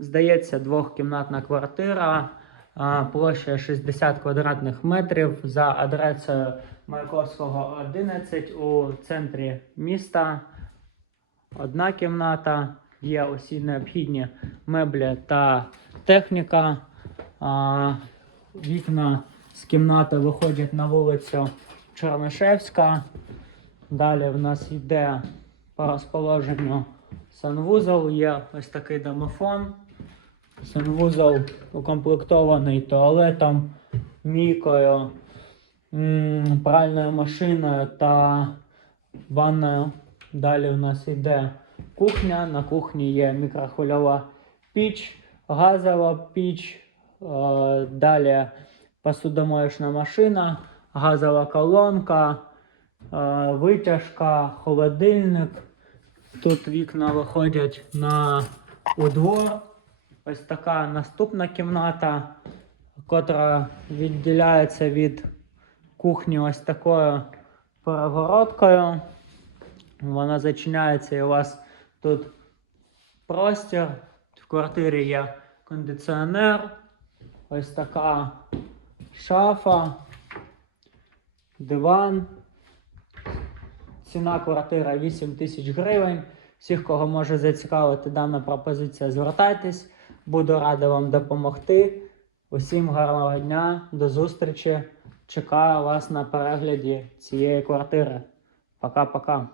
Здається, двохкімнатна квартира, площа 60 квадратних метрів за адресою Маяковського 11 у центрі міста. Одна кімната, є усі необхідні меблі та техніка. Вікна з кімнати виходять на вулицю Чернишевська. Далі в нас йде по розположенню санвузол, є ось такий домофон. Санвузол укомплектований туалетом, мійкою, м, пральною машиною та ванною. Далі в нас йде кухня. На кухні є мікрохвильова піч, газова піч, е, далі посудомоєчна машина, газова колонка, е, витяжка, холодильник. Тут вікна виходять на у двор. Ось така наступна кімната, котра відділяється від кухні ось такою перегородкою. Вона зачиняється і у вас тут простір. В квартирі є кондиціонер. Ось така шафа, диван. Ціна квартира 8 тисяч гривень. Всіх, кого може зацікавити дана пропозиція, звертайтесь. Буду радий вам допомогти. Усім гарного дня, до зустрічі. Чекаю вас на перегляді цієї квартири. Пока-пока.